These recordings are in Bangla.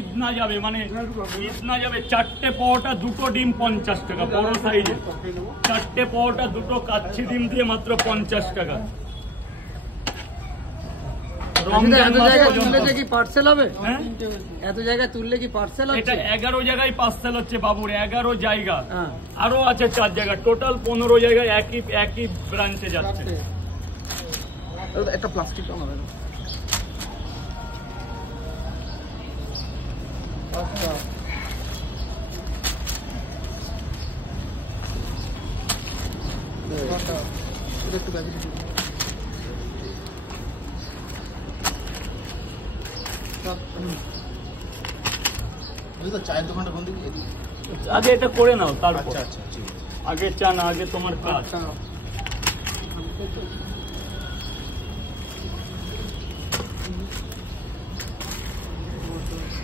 ঈদ না যাবে মানে ঈদ না যাবে। চারটে পাওয়াটা দুটো ডিম 50 টাকা, বড় সাইজে চারটে পাওয়াটা দুটো কাচ্চি ডিম দিয়ে মাত্র 50 টাকা। এটা 11 জায়গায় পার্সেল হচ্ছে বাবুর, 11 জায়গা, আরো আছে 4 জায়গা, টোটাল 15 জায়গায় একই ব্রাঞ্চে যাচ্ছে। একটা প্লাস্টিক চায়ের দোকানটা কোন দিকে? আগে এটা করে নাও, তারপর আগে চা না, আগে তোমার কাজ।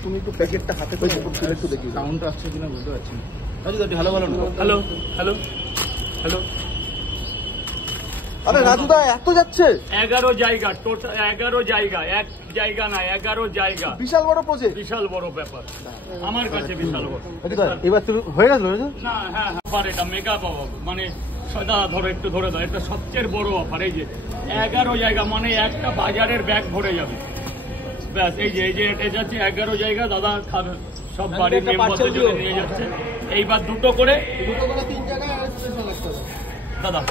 তুমি একটু প্যাকেটটা হাতে করে একটু দেখি সাউন্ড আসছে কিনা বুঝতে পারছি না। হ্যালো বলো না। Hello hello hello. আরে রাজুদা এত যাচ্ছে? 11 জায়গা টোটাল, 11 জায়গা, এক জায়গা না 11 জায়গা। বিশাল বড় প্রজেক্ট, বিশাল বড় ব্যাপার আমার কাছে, বিশাল বড়। এবার তুমি হয়ে গেল না? হ্যাঁ অফার, এটা মেগা পাওয়া মানে সদা ধরো, একটু ধরে দাও, এটা সবচেয়ে বড় অফার। এই যে 11 জায়গা মানে একটা বাজারের ব্যাগ ভরে যাবে ব্যাস। এই যে এটা যাচ্ছে 11 জায়গা, দাদা খাবে সব বাড়ির মেম্বারদের জন্য নিয়ে যাচ্ছে। এইবার দুটো করে 3 জায়গায়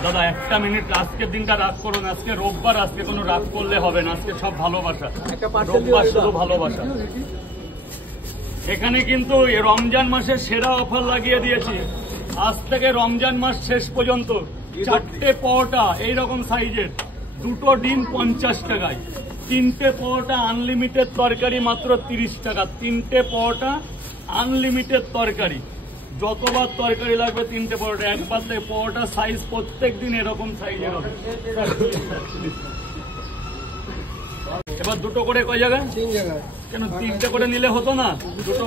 দাদা একটা মিনিট, আজকের দিনটা রাগ করো না, আজকে রোববার, আজকে কোনো রাগ করলে হবে না, আজকে সব ভালোবাসা, রোববার শুধু ভালোবাসা। এখানে কিন্তু রমজান মাসের সেরা অফার লাগিয়ে দিয়েছি, আজ থেকে রমজান মাস শেষ পর্যন্ত। চারটে পাওয়াটা এইরকম সাইজের, দুটো ডিম 50 টাকায়, 3টে পাওয়াটা আনলিমিটেড তরকারি মাত্র 30 টাকা। 3টে পাওয়াটা আনলিমিটেড তরকারি, যতবার তরকারি লাগবে 3টে পাওয়াটা, একবার থেকে পাওয়াটা সাইজ প্রত্যেক দিন এরকম সাইজের হবে। এবার দুটো করে কয় জায়গা? 3 জায়গায়। কেন 3টে করে নিলে হতো না? দুটো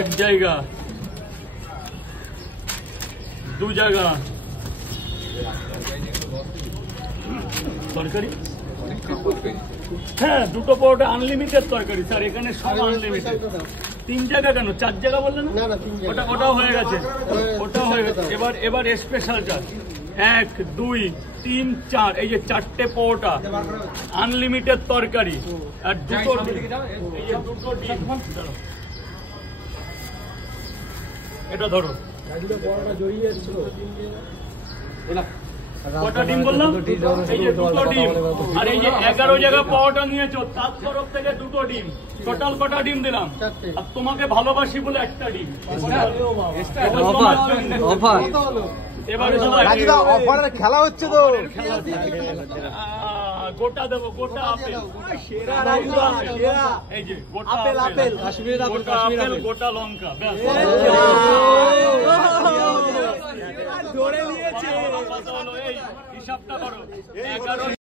এক জায়গা, 2 জায়গা তরকারি। হ্যাঁ দুটো পাওয়াটা আনলিমিটেড তরকারি স্যার, এখানে সব আনলিমিটেড। 3 জায়গা কেন 4 জায়গা বললেন না? ওটাও হয়ে গেছে, ওটাও হয়ে গেছে। এবার স্পেশাল চার্জ 1 2 3 4, এই যে 4টে পাওয়াটা আনলিমিটেড তরকারি আর দুটো ডিম। এটা ধরো, কটা ডিম বললাম? এই যে দুটো ডিম, আর এই যে 11 জায়গা পাওয়াটা নিয়েছো তার তরফ থেকে দুটো ডিম, টোটাল কটা ডিম দিলাম? আর তোমাকে ভালোবাসি বলে একটা ডিম। এবারে অফারের খেলা হচ্ছে তো, গোটা দেবো, গোটা আপেল, এই যে গোটা আপেল, গোটা আপেল, গোটা লঙ্কা, ব্যাস ধরে নিয়েছে। হিসাবটা করো, 11